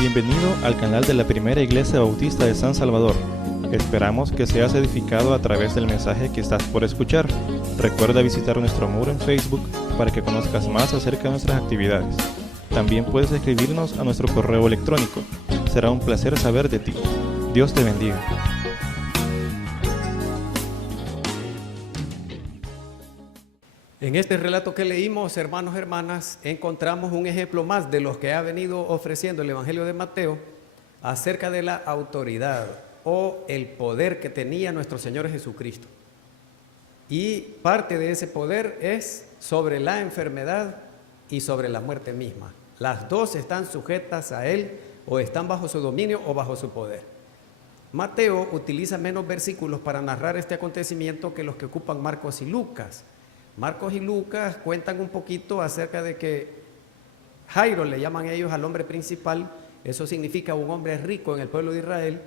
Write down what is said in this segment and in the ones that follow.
Bienvenido al canal de la Primera Iglesia Bautista de San Salvador. Esperamos que seas edificado a través del mensaje que estás por escuchar. Recuerda visitar nuestro muro en Facebook para que conozcas más acerca de nuestras actividades. También puedes escribirnos a nuestro correo electrónico. Será un placer saber de ti. Dios te bendiga. En este relato que leímos, hermanos y hermanas, encontramos un ejemplo más de los que ha venido ofreciendo el Evangelio de Mateo acerca de la autoridad o el poder que tenía nuestro Señor Jesucristo. Y parte de ese poder es sobre la enfermedad y sobre la muerte misma. Las dos están sujetas a Él o están bajo su dominio o bajo su poder. Mateo utiliza menos versículos para narrar este acontecimiento que los que ocupan Marcos y Lucas. Marcos y Lucas cuentan un poquito acerca de que Jairo, le llaman ellos al hombre principal, eso significa un hombre rico en el pueblo de Israel,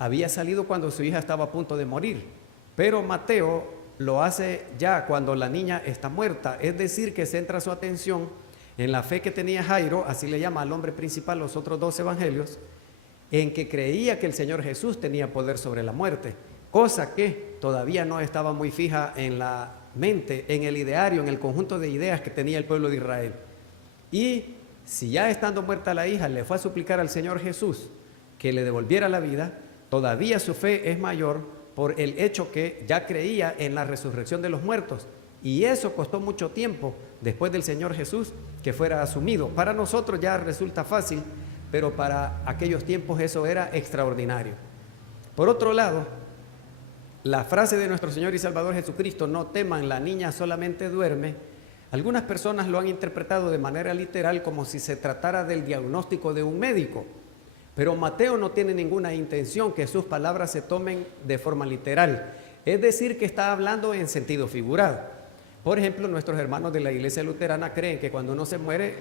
había salido cuando su hija estaba a punto de morir, pero Mateo lo hace ya cuando la niña está muerta, es decir, que centra su atención en la fe que tenía Jairo, así le llama al hombre principal los otros dos evangelios, en que creía que el Señor Jesús tenía poder sobre la muerte, cosa que todavía no estaba muy fija en la mente, en el ideario, en el conjunto de ideas que tenía el pueblo de Israel. Y si ya estando muerta la hija le fue a suplicar al Señor Jesús que le devolviera la vida, todavía su fe es mayor por el hecho que ya creía en la resurrección de los muertos, y eso costó mucho tiempo después del Señor Jesús que fuera asumido. Para nosotros ya resulta fácil, pero para aquellos tiempos eso era extraordinario. Por otro lado, la frase de nuestro Señor y Salvador Jesucristo, no teman, la niña solamente duerme, algunas personas lo han interpretado de manera literal como si se tratara del diagnóstico de un médico, pero Mateo no tiene ninguna intención que sus palabras se tomen de forma literal, es decir, que está hablando en sentido figurado. Por ejemplo, nuestros hermanos de la iglesia luterana creen que cuando uno se muere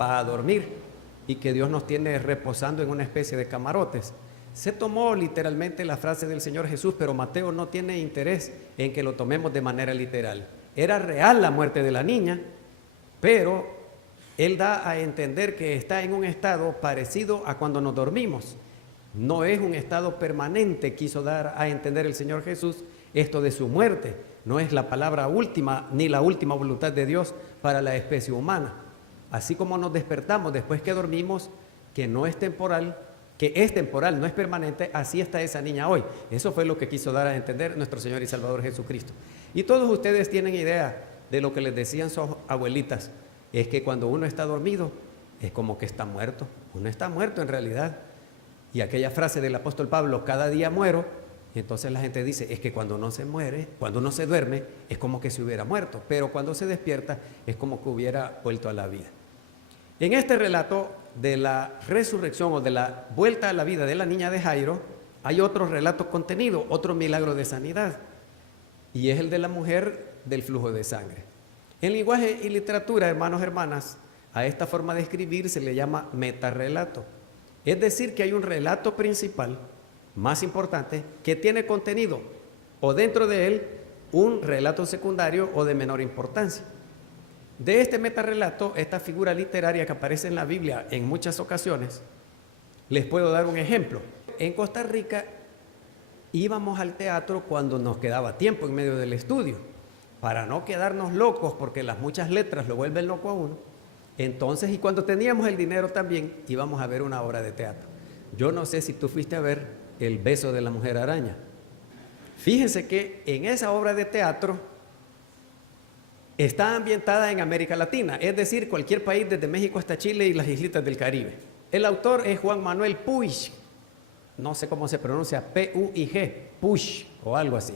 va a dormir y que Dios nos tiene reposando en una especie de camarotes. Se tomó literalmente la frase del Señor Jesús, pero Mateo no tiene interés en que lo tomemos de manera literal. Era real la muerte de la niña, pero él da a entender que está en un estado parecido a cuando nos dormimos. No es un estado permanente, quiso dar a entender el Señor Jesús esto de su muerte. No es la palabra última ni la última voluntad de Dios para la especie humana. Así como nos despertamos después que dormimos, que no es temporal, que es temporal, no es permanente, así está esa niña hoy. Eso fue lo que quiso dar a entender nuestro Señor y Salvador Jesucristo. Y todos ustedes tienen idea de lo que les decían sus abuelitas, es que cuando uno está dormido, es como que está muerto. Uno está muerto en realidad. Y aquella frase del apóstol Pablo, cada día muero, y entonces la gente dice, es que cuando uno se muere, cuando uno se duerme, es como que se hubiera muerto, pero cuando se despierta, es como que hubiera vuelto a la vida. En este relato de la resurrección o de la vuelta a la vida de la niña de Jairo, hay otro relato contenido, otro milagro de sanidad, y es el de la mujer del flujo de sangre. En lenguaje y literatura, hermanos y hermanas, a esta forma de escribir se le llama metarrelato. Es decir, que hay un relato principal, más importante, que tiene contenido, o dentro de él, un relato secundario o de menor importancia. De este metarrelato, esta figura literaria que aparece en la Biblia en muchas ocasiones, les puedo dar un ejemplo. En Costa Rica íbamos al teatro cuando nos quedaba tiempo en medio del estudio, para no quedarnos locos, porque las muchas letras lo vuelven loco a uno. Entonces, y cuando teníamos el dinero también, íbamos a ver una obra de teatro. Yo no sé si tú fuiste a ver El beso de la mujer araña. Fíjense que en esa obra de teatro está ambientada en América Latina, es decir, cualquier país desde México hasta Chile y las islitas del Caribe. El autor es Juan Manuel Puig, no sé cómo se pronuncia, P-U-I-G, Puig o algo así.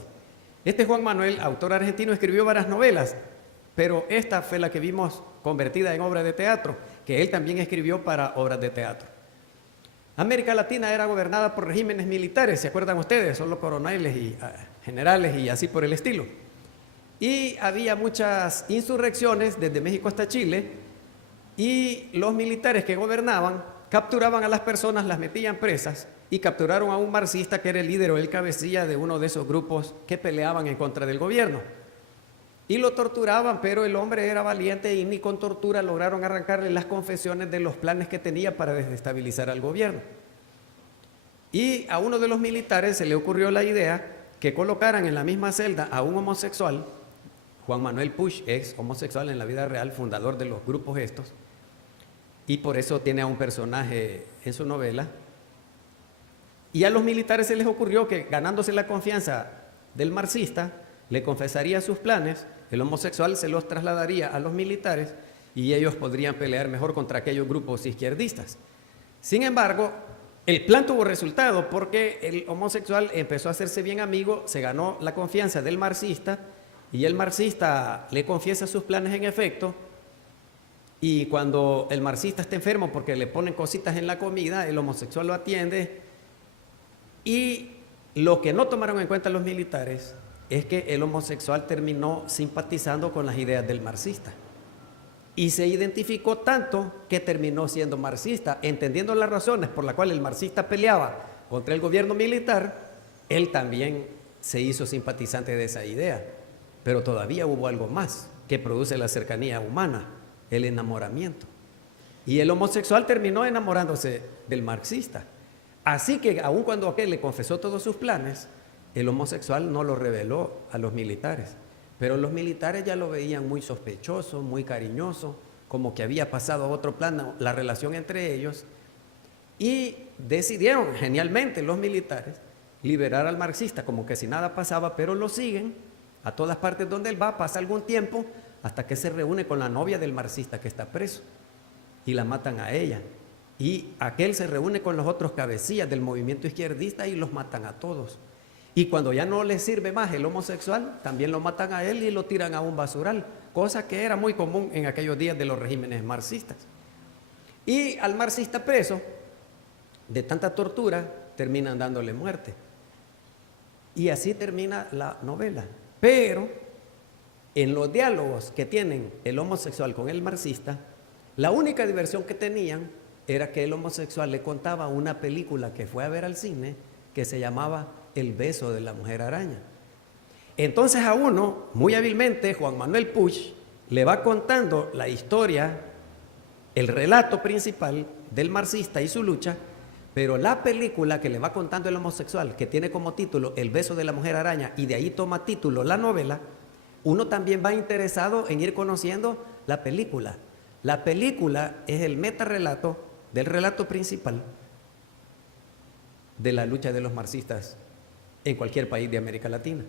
Este Juan Manuel, autor argentino, escribió varias novelas, pero esta fue la que vimos convertida en obra de teatro, que él también escribió para obras de teatro. América Latina era gobernada por regímenes militares, ¿se acuerdan ustedes? Son los coroneles y generales y así por el estilo. Y había muchas insurrecciones desde México hasta Chile, y los militares que gobernaban capturaban a las personas, las metían presas, y capturaron a un marxista que era el líder o el cabecilla de uno de esos grupos que peleaban en contra del gobierno. Y lo torturaban, pero el hombre era valiente y ni con tortura lograron arrancarle las confesiones de los planes que tenía para desestabilizar al gobierno. Y a uno de los militares se le ocurrió la idea que colocaran en la misma celda a un homosexual, Juan Manuel Puig, ex homosexual en la vida real, fundador de los grupos estos, y por eso tiene a un personaje en su novela. Y a los militares se les ocurrió que, ganándose la confianza del marxista, le confesaría sus planes, el homosexual se los trasladaría a los militares y ellos podrían pelear mejor contra aquellos grupos izquierdistas. Sin embargo, el plan tuvo resultado porque el homosexual empezó a hacerse bien amigo, se ganó la confianza del marxista y el marxista le confiesa sus planes en efecto. Y cuando el marxista está enfermo porque le ponen cositas en la comida, el homosexual lo atiende. Y lo que no tomaron en cuenta los militares es que el homosexual terminó simpatizando con las ideas del marxista. Y se identificó tanto que terminó siendo marxista, entendiendo las razones por las cuales el marxista peleaba contra el gobierno militar, él también se hizo simpatizante de esa idea. Pero todavía hubo algo más que produce la cercanía humana, el enamoramiento. Y el homosexual terminó enamorándose del marxista. Así que aun cuando aquel le confesó todos sus planes, el homosexual no lo reveló a los militares. Pero los militares ya lo veían muy sospechoso, muy cariñoso, como que había pasado a otro plano la relación entre ellos. Y decidieron, genialmente, los militares, liberar al marxista, como que si nada pasaba, pero lo siguen a todas partes donde él va, pasa algún tiempo, hasta que se reúne con la novia del marxista que está preso, y la matan a ella. Y aquel se reúne con los otros cabecillas del movimiento izquierdista y los matan a todos. Y cuando ya no les sirve más el homosexual, también lo matan a él y lo tiran a un basural, cosa que era muy común en aquellos días de los regímenes marxistas. Y al marxista preso, de tanta tortura, terminan dándole muerte. Y así termina la novela. Pero en los diálogos que tienen el homosexual con el marxista, la única diversión que tenían era que el homosexual le contaba una película que fue a ver al cine que se llamaba El beso de la mujer araña. Entonces a uno, muy hábilmente, Juan Manuel Puig le va contando la historia, el relato principal del marxista y su lucha, pero la película que le va contando el homosexual, que tiene como título El beso de la mujer araña, y de ahí toma título la novela, uno también va interesado en ir conociendo la película. La película es el metarrelato del relato principal de la lucha de los marxistas en cualquier país de América Latina.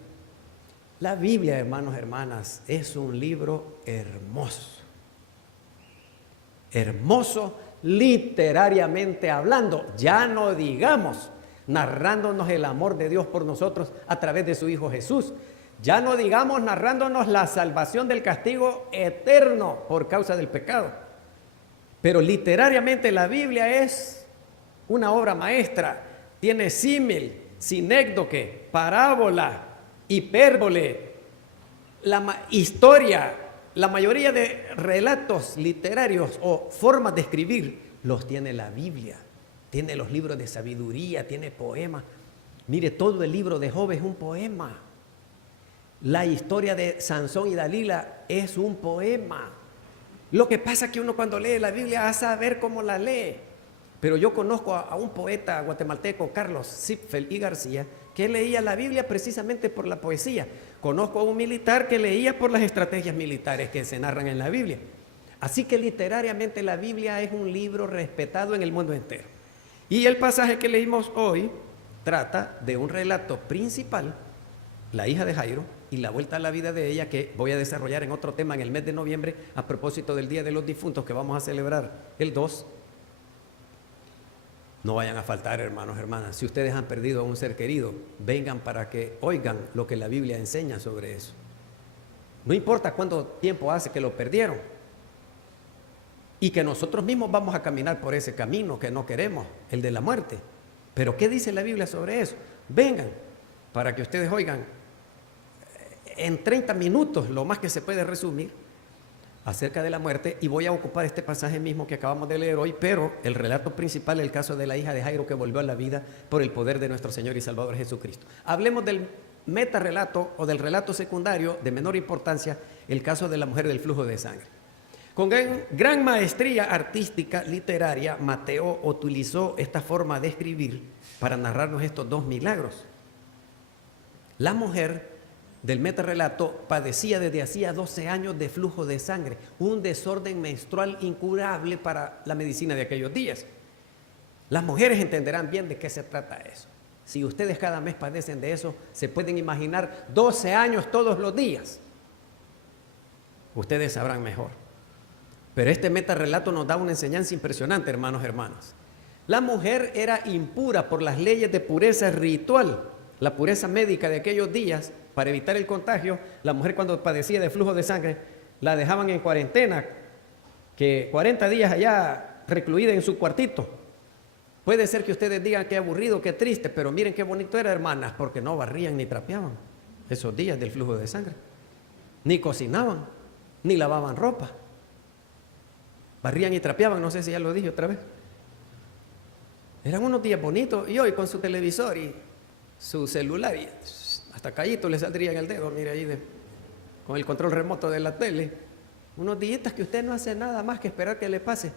La Biblia, hermanos, hermanas, es un libro hermoso. Hermoso literariamente hablando, ya no digamos narrándonos el amor de Dios por nosotros a través de su Hijo Jesús. Ya no digamos narrándonos la salvación del castigo eterno por causa del pecado. Pero literariamente la Biblia es una obra maestra. Tiene símil, sinécdoque, parábola, hipérbole, historia. La mayoría de relatos literarios o formas de escribir los tiene la Biblia. Tiene los libros de sabiduría, tiene poemas. Mire, todo el libro de Job es un poema. La historia de Sansón y Dalila es un poema. Lo que pasa es que uno cuando lee la Biblia va a saber cómo la lee. Pero yo conozco a un poeta guatemalteco, Carlos Zipfel y García, que leía la Biblia precisamente por la poesía. Conozco a un militar que leía por las estrategias militares que se narran en la Biblia. Así que literariamente la Biblia es un libro respetado en el mundo entero. Y el pasaje que leímos hoy trata de un relato principal, la hija de Jairo, y la vuelta a la vida de ella, que voy a desarrollar en otro tema en el mes de noviembre a propósito del Día de los Difuntos que vamos a celebrar el 2. No vayan a faltar, hermanos, hermanas. Si ustedes han perdido a un ser querido, vengan para que oigan lo que la Biblia enseña sobre eso. No importa cuánto tiempo hace que lo perdieron. Y que nosotros mismos vamos a caminar por ese camino que no queremos, el de la muerte. Pero ¿qué dice la Biblia sobre eso? Vengan para que ustedes oigan en 30 minutos, lo más que se puede resumir, acerca de la muerte, y voy a ocupar este pasaje mismo que acabamos de leer hoy, pero el relato principal es el caso de la hija de Jairo que volvió a la vida por el poder de nuestro Señor y Salvador Jesucristo. Hablemos del metarrelato o del relato secundario de menor importancia, el caso de la mujer del flujo de sangre. Con gran maestría artística, literaria, Mateo utilizó esta forma de escribir para narrarnos estos dos milagros. La mujer del metarrelato padecía desde hacía 12 años de flujo de sangre, un desorden menstrual incurable para la medicina de aquellos días. Las mujeres entenderán bien de qué se trata eso. Si ustedes cada mes padecen de eso, se pueden imaginar 12 años todos los días. Ustedes sabrán mejor. Pero este metarrelato nos da una enseñanza impresionante, hermanos y hermanas. La mujer era impura por las leyes de pureza ritual, la pureza médica de aquellos días. Para evitar el contagio, la mujer cuando padecía de flujo de sangre, la dejaban en cuarentena, que 40 días allá recluida en su cuartito. Puede ser que ustedes digan qué aburrido, qué triste, pero miren qué bonito era, hermanas, porque no barrían ni trapeaban esos días del flujo de sangre. Ni cocinaban, ni lavaban ropa. Barrían y trapeaban, no sé si ya lo dije otra vez. Eran unos días bonitos, y hoy con su televisor y su celular, y hasta callito le saldría en el dedo, mire ahí, con el control remoto de la tele. Unos días que usted no hace nada más que esperar que le pase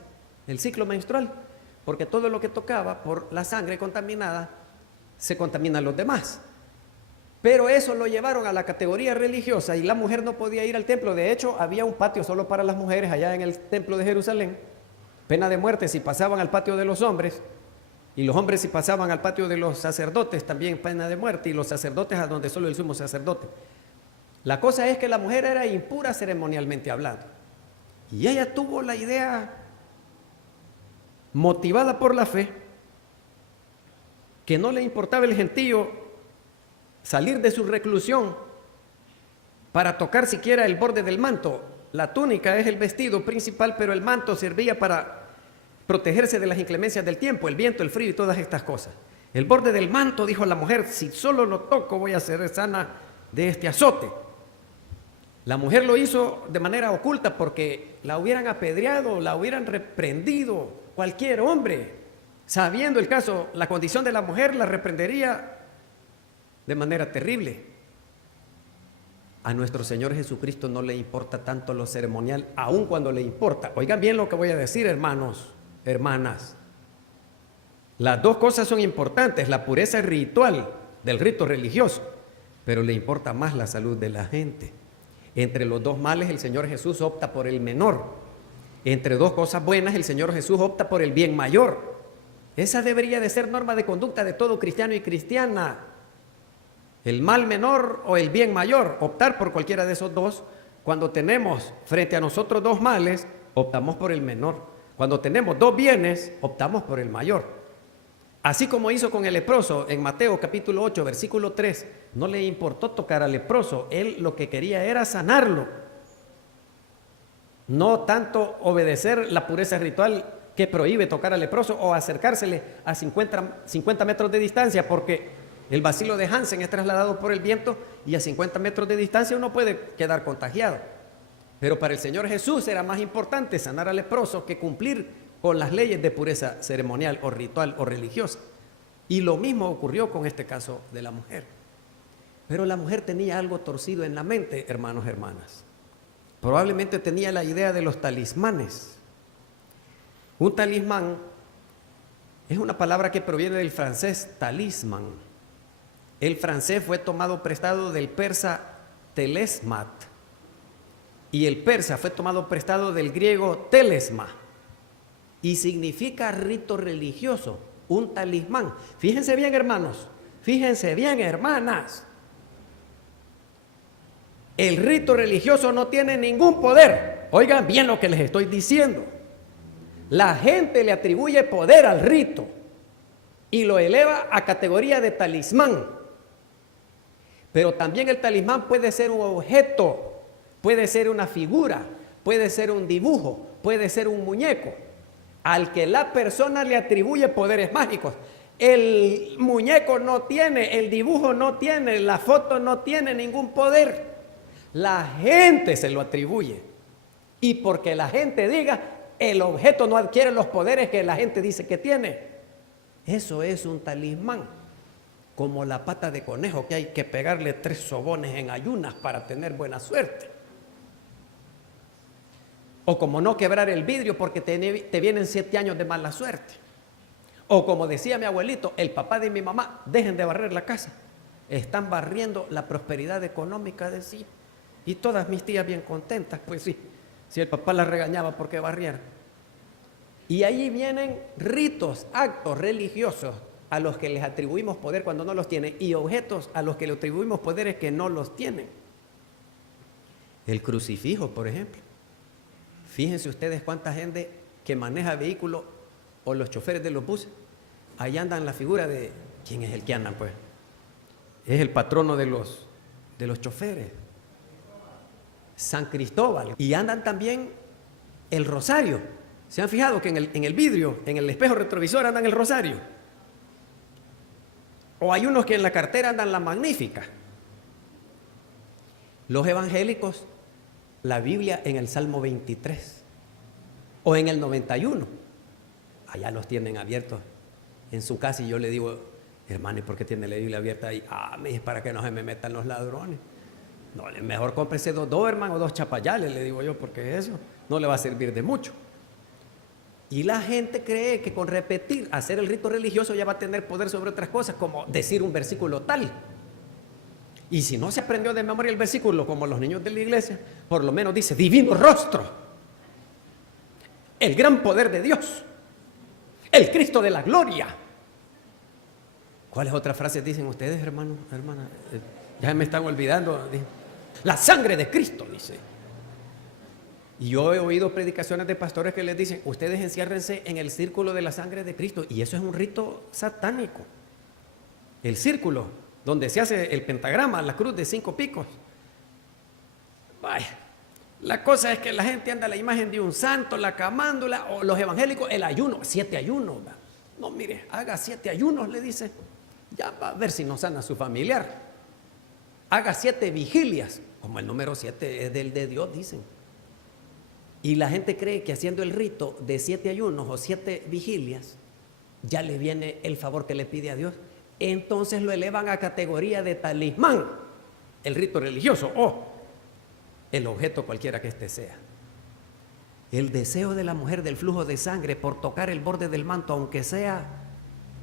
el ciclo menstrual, porque todo lo que tocaba por la sangre contaminada, se contamina a los demás. Pero eso lo llevaron a la categoría religiosa y la mujer no podía ir al templo. De hecho, había un patio solo para las mujeres allá en el templo de Jerusalén. Pena de muerte si pasaban al patio de los hombres, y los hombres si pasaban al patio de los sacerdotes, también pena de muerte, y los sacerdotes a donde solo el sumo sacerdote. La cosa es que la mujer era impura ceremonialmente hablando. Y ella tuvo la idea, motivada por la fe, que no le importaba el gentío salir de su reclusión para tocar siquiera el borde del manto. La túnica es el vestido principal, pero el manto servía para protegerse de las inclemencias del tiempo, el viento, el frío y todas estas cosas. El borde del manto, dijo la mujer, si solo lo toco voy a ser sana de este azote. La mujer lo hizo de manera oculta porque la hubieran apedreado, la hubieran reprendido. Cualquier hombre, sabiendo el caso, la condición de la mujer, la reprendería de manera terrible. A nuestro Señor Jesucristo no le importa tanto lo ceremonial, aun cuando le importa. Oigan bien lo que voy a decir, hermanos, hermanas. Las dos cosas son importantes, la pureza ritual del rito religioso, pero le importa más la salud de la gente. Entre los dos males el Señor Jesús opta por el menor. Entre dos cosas buenas el Señor Jesús opta por el bien mayor. Esa debería de ser norma de conducta de todo cristiano y cristiana. El mal menor o el bien mayor, optar por cualquiera de esos dos. Cuando tenemos frente a nosotros dos males, optamos por el menor. Cuando tenemos dos bienes, optamos por el mayor. Así como hizo con el leproso en Mateo capítulo 8, versículo 3, no le importó tocar al leproso, él lo que quería era sanarlo. No tanto obedecer la pureza ritual que prohíbe tocar al leproso o acercársele a 50 metros de distancia, porque el bacilo de Hansen es trasladado por el viento y a 50 metros de distancia uno puede quedar contagiado. Pero para el Señor Jesús era más importante sanar al leproso que cumplir con las leyes de pureza ceremonial o ritual o religiosa. Y lo mismo ocurrió con este caso de la mujer. Pero la mujer tenía algo torcido en la mente, hermanos, hermanas. Probablemente tenía la idea de los talismanes. Un talismán es una palabra que proviene del francés talisman. El francés fue tomado prestado del persa telesmat y el persa fue tomado prestado del griego telesma y significa rito religioso, un talismán. Fíjense bien, hermanos, fíjense bien, hermanas. El rito religioso no tiene ningún poder. Oigan bien lo que les estoy diciendo. La gente le atribuye poder al rito y lo eleva a categoría de talismán. Pero también el talismán puede ser un objeto, puede ser una figura, puede ser un dibujo, puede ser un muñeco, al que la persona le atribuye poderes mágicos. El muñeco no tiene, el dibujo no tiene, la foto no tiene ningún poder. La gente se lo atribuye. Y porque la gente diga, el objeto no adquiere los poderes que la gente dice que tiene. Eso es un talismán. como la pata de conejo, que hay que pegarle 3 sobones en ayunas para tener buena suerte. O como no quebrar el vidrio porque te vienen 7 años de mala suerte. O como decía mi abuelito, el papá de mi mamá, dejen de barrer la casa. Están barriendo la prosperidad económica de sí. Y todas mis tías bien contentas, pues sí, si el papá las regañaba porque barrieran. Y ahí vienen ritos, actos religiosos a los que les atribuimos poder cuando no los tienen, y objetos a los que le atribuimos poderes que no los tienen. El crucifijo, por ejemplo. Fíjense ustedes cuánta gente que maneja vehículos o los choferes de los buses, ahí andan la figura de, ¿quién es el que andan pues? Es el patrono de los choferes, San Cristóbal. Y andan también el rosario. ¿Se han fijado que en el vidrio, en el espejo retrovisor andan el rosario? O hay unos que en la cartera andan la Magnífica. Los evangélicos, la Biblia en el Salmo 23 o en el 91. Allá los tienen abiertos en su casa y yo le digo, hermano, ¿y por qué tiene la Biblia abierta ahí? Es para que no se me metan los ladrones. No, mejor cómprese dos hermano, 2 chapayales, le digo yo, porque eso no le va a servir de mucho. Y la gente cree que con repetir, hacer el rito religioso ya va a tener poder sobre otras cosas, como decir un versículo tal. Y si no se aprendió de memoria el versículo, como los niños de la iglesia, por lo menos dice, divino rostro, el gran poder de Dios, el Cristo de la gloria. ¿Cuáles otras frases dicen ustedes, hermanos, hermanas? Ya me están olvidando. La sangre de Cristo, dice. Y yo he oído predicaciones de pastores que les dicen, ustedes enciérrense en el círculo de la sangre de Cristo. Y eso es un rito satánico. El círculo, donde se hace el pentagrama, la cruz de 5 picos. Vaya, la cosa es que la gente anda a la imagen de un santo, la camándula, o los evangélicos, el ayuno, 7 ayunos. No, mire, haga 7 ayunos, le dice. Ya va a ver si no sana a su familiar. Haga 7 vigilias, como el número 7 es del de Dios, dicen. Y la gente cree que haciendo el rito de 7 ayunos o 7 vigilias, ya le viene el favor que le pide a Dios. Entonces lo elevan a categoría de talismán, el rito religioso, o el objeto cualquiera que éste sea. El deseo de la mujer del flujo de sangre por tocar el borde del manto, aunque sea,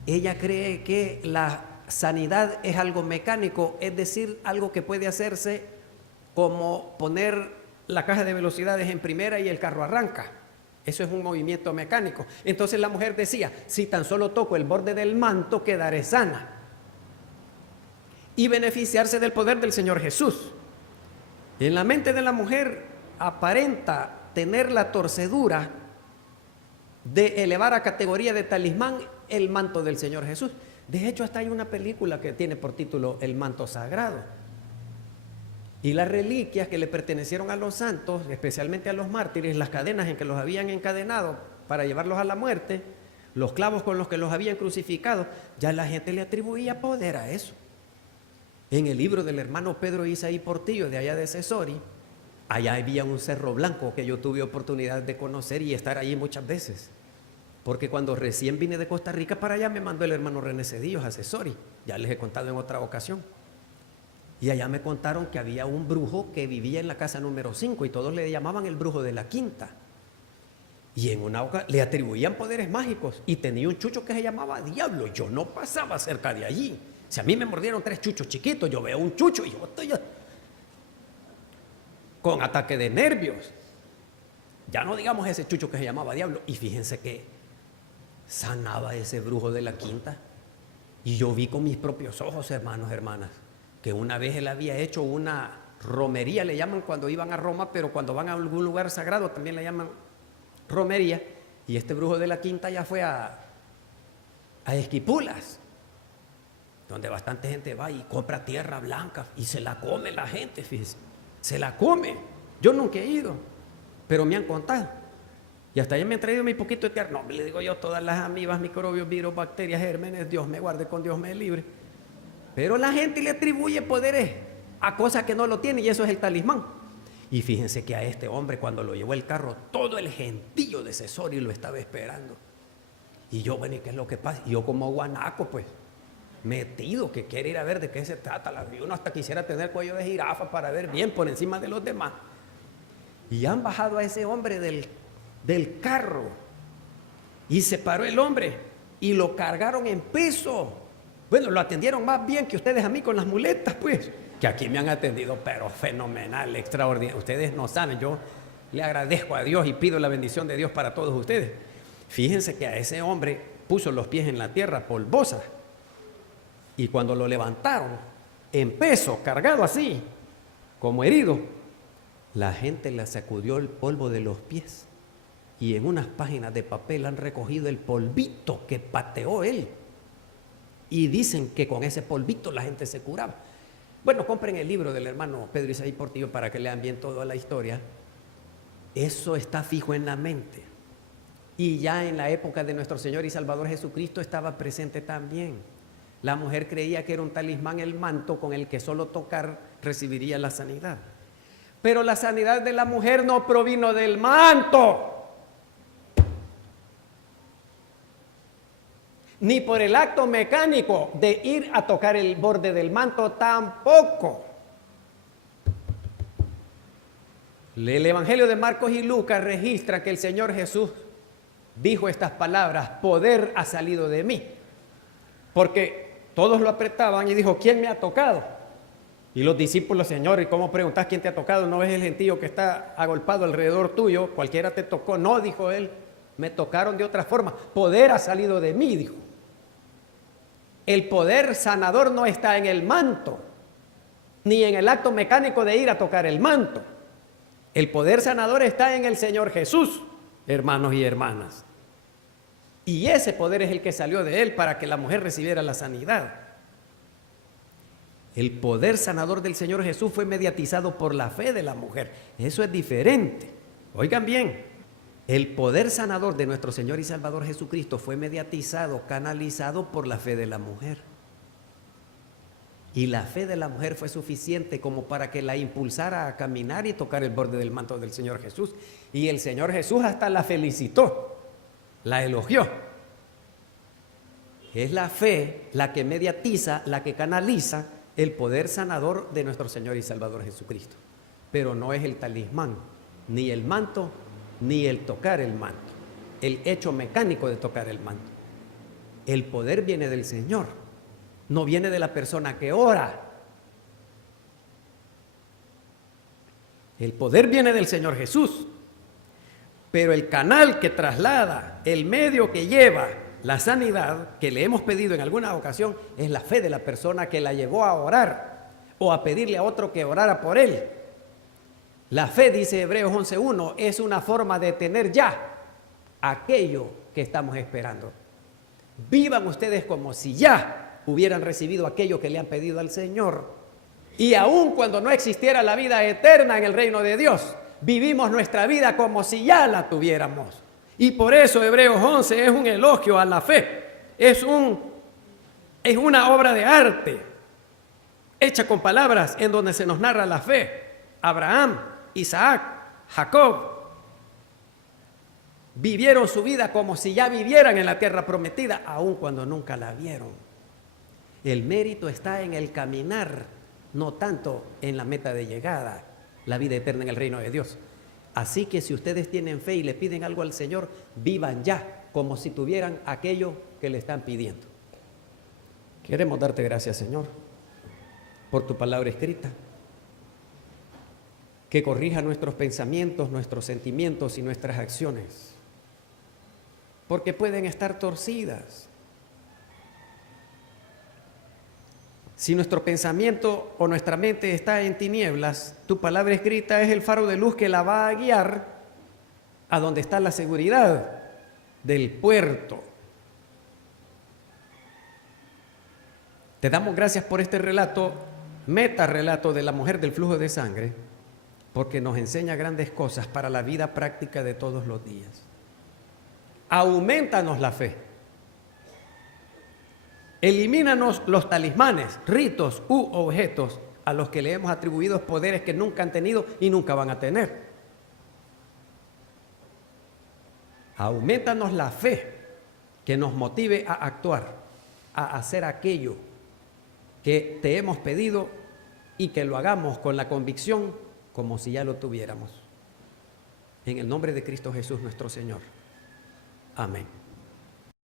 ella cree que la sanidad es algo mecánico, es decir, algo que puede hacerse como poner la caja de velocidades en primera y el carro arranca. Eso es un movimiento mecánico. Entonces la mujer decía, si tan solo toco el borde del manto, quedaré sana. Y beneficiarse del poder del Señor Jesús. En la mente de la mujer aparenta tener la torcedura de elevar a categoría de talismán el manto del Señor Jesús. De hecho, hasta hay una película que tiene por título El manto sagrado. Y las reliquias que le pertenecieron a los santos, especialmente a los mártires, las cadenas en que los habían encadenado para llevarlos a la muerte, los clavos con los que los habían crucificado, ya la gente le atribuía poder a eso. En el libro del hermano Pedro Isaí Portillo, de allá de Cesori, allá había un cerro blanco que yo tuve oportunidad de conocer y estar allí muchas veces. Porque cuando recién vine de Costa Rica para allá me mandó el hermano René Cedillos a Cesori, ya les he contado en otra ocasión. Y allá me contaron que había un brujo que vivía en la casa número 5 y todos le llamaban el brujo de la quinta. Y en una ocasión le atribuían poderes mágicos y tenía un chucho que se llamaba Diablo. Yo no pasaba cerca de allí. Si a mí me mordieron 3 chuchos chiquitos, yo veo un chucho y yo estoy con ataque de nervios. Ya no digamos ese chucho que se llamaba Diablo. Y fíjense que sanaba ese brujo de la quinta. Y yo vi con mis propios ojos, hermanos, hermanas, que una vez él había hecho una romería, le llaman cuando iban a Roma, pero cuando van a algún lugar sagrado también le llaman romería. Y este brujo de la quinta ya fue a Esquipulas, donde bastante gente va y compra tierra blanca y se la come la gente, fíjense, se la come. Yo nunca he ido, pero me han contado. Y hasta allá me han traído mi poquito de tierra. No, le digo yo, todas las amibas, microbios, virus, bacterias, gérmenes, Dios me guarde, con Dios me libre. Pero la gente le atribuye poderes a cosas que no lo tiene y eso es el talismán. Y fíjense que a este hombre cuando lo llevó el carro, todo el gentío de Cesori lo estaba esperando. Y yo, bueno, ¿y qué es lo que pasa? Y yo como guanaco, pues, metido, que quiere ir a ver de qué se trata. Y uno hasta quisiera tener cuello de jirafa para ver bien por encima de los demás. Y han bajado a ese hombre del carro. Y se paró el hombre y lo cargaron en peso. Bueno, lo atendieron más bien que ustedes a mí con las muletas, pues. Que aquí me han atendido, pero fenomenal, extraordinario. Ustedes no saben, yo le agradezco a Dios y pido la bendición de Dios para todos ustedes. Fíjense que a ese hombre puso los pies en la tierra polvosa. Y cuando lo levantaron en peso, cargado así, como herido, la gente le sacudió el polvo de los pies. Y en unas páginas de papel han recogido el polvito que pateó él. Y dicen que con ese polvito la gente se curaba. Bueno, compren el libro del hermano Pedro Isaí Portillo para que lean bien toda la historia. Eso está fijo en la mente. Y ya en la época de nuestro Señor y Salvador Jesucristo estaba presente también. La mujer creía que era un talismán el manto con el que solo tocar recibiría la sanidad. Pero la sanidad de la mujer no provino del manto, ni por el acto mecánico de ir a tocar el borde del manto tampoco. El Evangelio de Marcos y Lucas registra que el Señor Jesús dijo estas palabras: poder ha salido de mí. Porque todos lo apretaban y dijo: ¿quién me ha tocado? Y los discípulos: Señor, ¿y cómo preguntas quién te ha tocado? ¿No ves el gentío que está agolpado alrededor tuyo? Cualquiera te tocó. No, dijo él, me tocaron de otra forma. Poder ha salido de mí, dijo. El poder sanador no está en el manto, ni en el acto mecánico de ir a tocar el manto. El poder sanador está en el Señor Jesús, hermanos y hermanas. Y ese poder es el que salió de él para que la mujer recibiera la sanidad. El poder sanador del Señor Jesús fue mediatizado por la fe de la mujer. Eso es diferente. Oigan bien. El poder sanador de nuestro Señor y Salvador Jesucristo fue mediatizado, canalizado por la fe de la mujer. Y la fe de la mujer fue suficiente como para que la impulsara a caminar y tocar el borde del manto del Señor Jesús. Y el Señor Jesús hasta la felicitó, la elogió. Es la fe la que mediatiza, la que canaliza el poder sanador de nuestro Señor y Salvador Jesucristo. Pero no es el talismán, ni el manto, ni el tocar el manto, el hecho mecánico de tocar el manto. El poder viene del Señor, no viene de la persona que ora. El poder viene del Señor Jesús, pero el canal que traslada, el medio que lleva la sanidad que le hemos pedido en alguna ocasión es la fe de la persona que la llevó a orar o a pedirle a otro que orara por él. La fe, dice Hebreos 11:1, es una forma de tener ya aquello que estamos esperando. Vivan ustedes como si ya hubieran recibido aquello que le han pedido al Señor. Y aun cuando no existiera la vida eterna en el reino de Dios, vivimos nuestra vida como si ya la tuviéramos. Y por eso Hebreos 11 es un elogio a la fe. Es una obra de arte hecha con palabras en donde se nos narra la fe. Abraham, Isaac, Jacob vivieron su vida como si ya vivieran en la tierra prometida, aun cuando nunca la vieron. El mérito está en el caminar, no tanto en la meta de llegada, la vida eterna en el reino de Dios. Así que si ustedes tienen fe y le piden algo al Señor, vivan ya como si tuvieran aquello que le están pidiendo. Queremos darte gracias, Señor, por tu palabra escrita, que corrija nuestros pensamientos, nuestros sentimientos y nuestras acciones, porque pueden estar torcidas. Si nuestro pensamiento o nuestra mente está en tinieblas, tu palabra escrita es el faro de luz que la va a guiar a donde está la seguridad del puerto. Te damos gracias por este relato, metarrelato de la mujer del flujo de sangre, porque nos enseña grandes cosas para la vida práctica de todos los días. Aumentanos la fe. Elimínanos los talismanes, ritos u objetos a los que le hemos atribuido poderes que nunca han tenido y nunca van a tener. Aumentanos la fe que nos motive a actuar, a hacer aquello que te hemos pedido y que lo hagamos con la convicción como si ya lo tuviéramos. En el nombre de Cristo Jesús nuestro Señor. Amén.